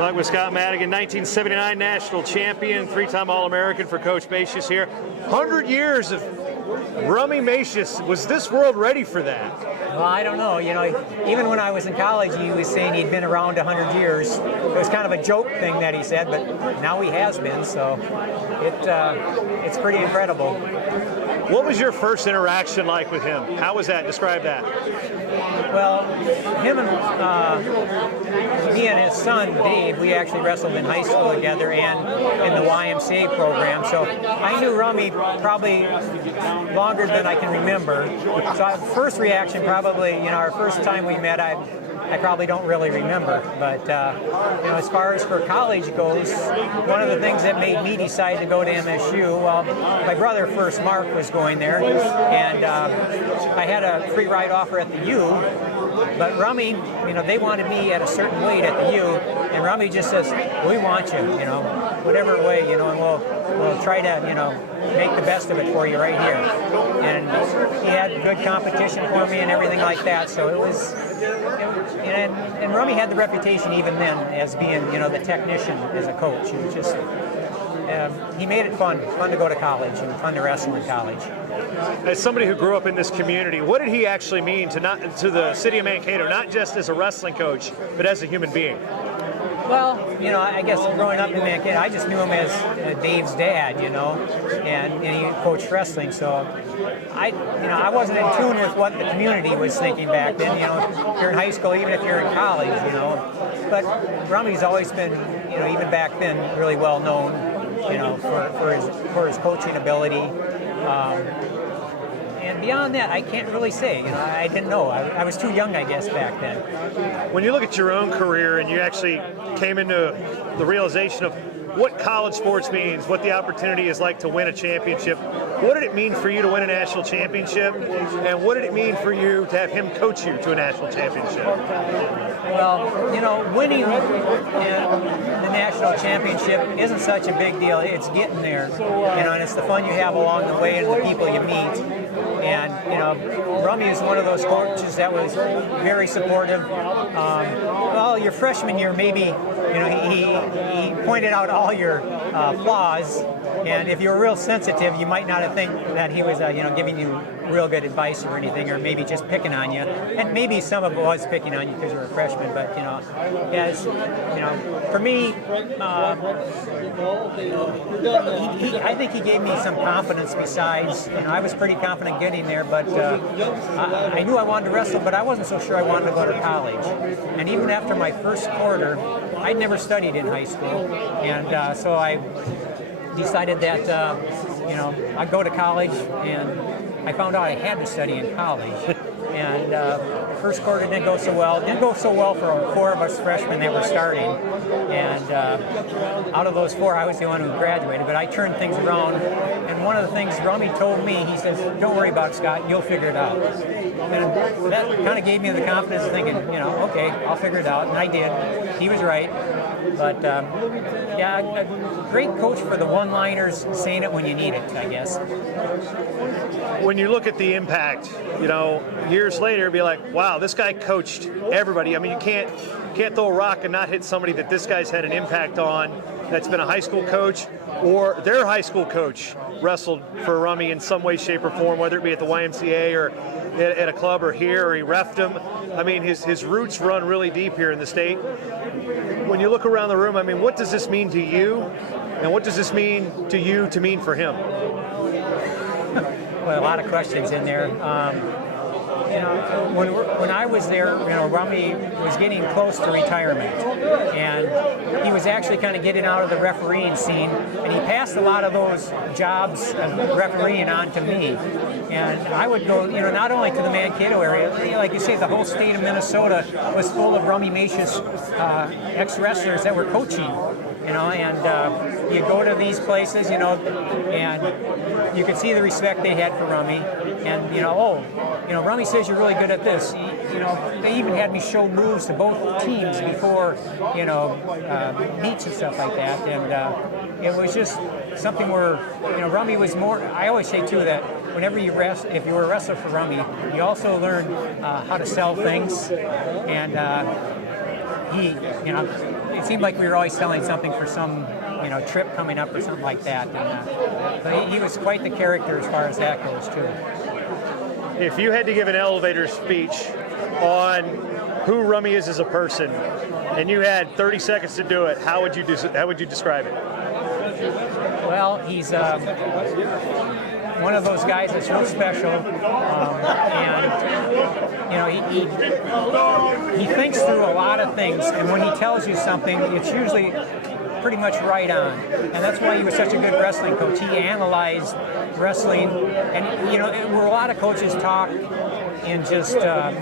Like with Scott Madigan, 1979 national champion, 3-time All-American for Coach Macias here. 100 years of Rummy Macias. Was this world ready for that? Well, I don't know. You know, even when I was in college, he was saying he'd been around 100 years. It was kind of a joke thing that he said, but now he has been, so it's pretty incredible. What was your first interaction like with him? How was that? Describe that. Well, him and me and his son, Dave, we actually wrestled in high school together and in the YMCA program. So I knew Rummy probably longer than I can remember. So first reaction probably, you know, our first time we met, I probably don't really remember. But, you know, as far as for college goes, one of the things that made me decide to go to MSU, well, my brother first, Mark, was going there, and I had a free ride offer at the U, but Rummy, you know, they wanted me at a certain weight at the U, and Rummy just says, we want you, you know, whatever way, you know, and we'll try to, you know, make the best of it for you right here. And he had good competition for me and everything like that, so it was, and Rummy had the reputation even then as being, you know, the technician as a coach. He was just, he made it fun to go to college and fun to wrestle in college. As somebody who grew up in this community, what did he actually mean to the city of Mankato, not just as a wrestling coach, but as a human being? Well, you know, I guess growing up in Mankato, I just knew him as Dave's dad, you know, and he coached wrestling. So I wasn't in tune with what the community was thinking back then. You know, if you're in high school, even if you're in college, you know. But Rummy's always been, you know, even back then, really well known, you know, for his coaching ability. And beyond that, I can't really say. You know, I didn't know. I was too young, I guess, back then. When you look at your own career and you actually came into the realization of what college sports means, what the opportunity is like to win a championship, what did it mean for you to win a national championship, and what did it mean for you to have him coach you to a national championship? Well, you know, winning the national championship isn't such a big deal. It's getting there, you know, and it's the fun you have along the way and the people you meet. And, you know, Rummy is one of those coaches that was very supportive. Well, your freshman year, maybe, you know, he pointed out all your flaws, and if you were real sensitive, you might not have think that he was, you know, giving you real good advice or anything, or maybe just picking on you. And maybe some of it was picking on you because you were a freshman, but, you know, as, you know, for me, I think he gave me some confidence besides, you know, I was pretty confident getting there, but I knew I wanted to wrestle, but I wasn't so sure I wanted to go to college. And even after my first quarter, I'd never studied in high school, and so I decided that, you know, I'd go to college, and I found out I had to study in college. And first quarter didn't go so well. Didn't go so well for 4 of us freshmen that were starting. And out of those 4, I was the one who graduated. But I turned things around. And one of the things Rummy told me, he says, "Don't worry about it, Scott. You'll figure it out." And that kind of gave me the confidence of thinking, you know, okay, I'll figure it out. And I did. He was right. But yeah, a great coach for the one-liners, saying it when you need it, I guess. When you look at the impact, you know, years later, be like, wow, this guy coached everybody. I mean, you can't throw a rock and not hit somebody that this guy's had an impact on, that's been a high school coach or their high school coach wrestled for Rummy in some way, shape, or form, whether it be at the YMCA or at a club or here, or he reffed them. I mean, his roots run really deep here in the state. When you look around the room, I mean, what does this mean to you, and what does this mean to you to mean for him? Well, a lot of questions in there. You know, when I was there, you know, Rummy was getting close to retirement, and he was actually kind of getting out of the refereeing scene, and he passed a lot of those jobs of refereeing on to me. And I would go, you know, not only to the Mankato area, you know, like you say, the whole state of Minnesota was full of Rummy Macias ex-wrestlers that were coaching, you know, and you go to these places, you know, and you could see the respect they had for Rummy, and, you know, oh, you know, Rummy says you're really good at this. You know, they even had me show moves to both teams before, you know, meets and stuff like that, and it was just something where, you know, Rummy was more, I always say too that whenever you if you were a wrestler for Rummy, you also learn how to sell things, and he, you know, it seemed like we were always selling something for some, you know, trip coming up or something like that. And, but he was quite the character as far as that goes too. If you had to give an elevator speech on who Rummy is as a person, and you had 30 seconds to do it, how would you describe it? Well, he's one of those guys that's real special, and you know, he thinks through a lot of things, and when he tells you something, it's usually pretty much right on, and that's why he was such a good wrestling coach. He analyzed wrestling, and you know, where a lot of coaches talk in just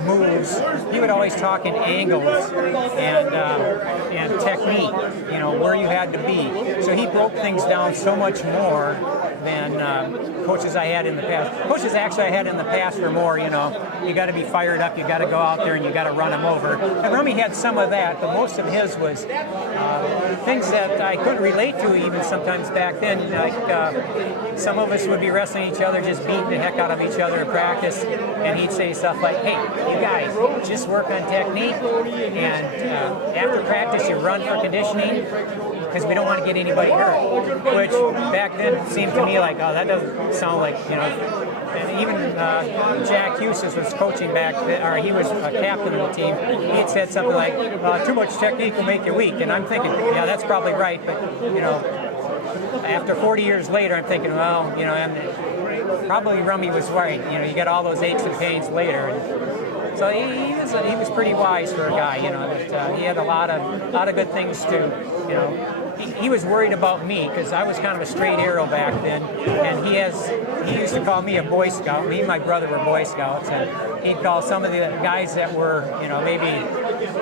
moves, he would always talk in angles and technique, you know, where you had to be. So he broke things down so much more than coaches I had in the past. Coaches actually I had in the past were more, you know, you got to be fired up, you got to go out there and you got to run them over. And Rummy had some of that, but most of his was things that I couldn't relate to even sometimes back then. Like some of us would be wrestling each other, just beating the heck out of each other in practice, and he'd say stuff like, hey, you guys, just work on technique, and after practice you run for conditioning, because we don't want to get anybody hurt. Which back then seemed to me like, oh, that doesn't sound like, you know. And even Jack Hughes was coaching back then, or he was a captain of the team. He had said something like, too much technique will make you weak. And I'm thinking, yeah, that's probably right. But, you know, after 40 years later, I'm thinking, well, you know, probably Rummy was right. You know, you got all those aches and pains later. And so he was pretty wise for a guy, you know, that he had a lot of good things to, you know. He was worried about me because I was kind of a straight arrow back then, and he used to call me a Boy Scout. Me and my brother were Boy Scouts, and he'd call some of the guys that were, you know, maybe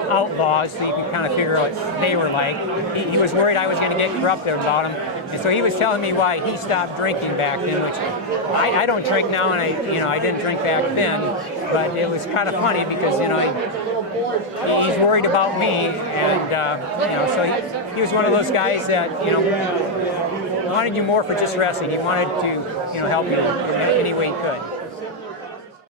outlaws, so you can kind of figure out what they were like. He was worried I was going to get corrupted about him, and so he was telling me why he stopped drinking back then, which I don't drink now, and I didn't drink back then, but it was kind of funny because, you know, he's worried about me, and you know, so he was one of those guys that, you know, wanted you more for just wrestling. He wanted to, you know, help you in any way he could.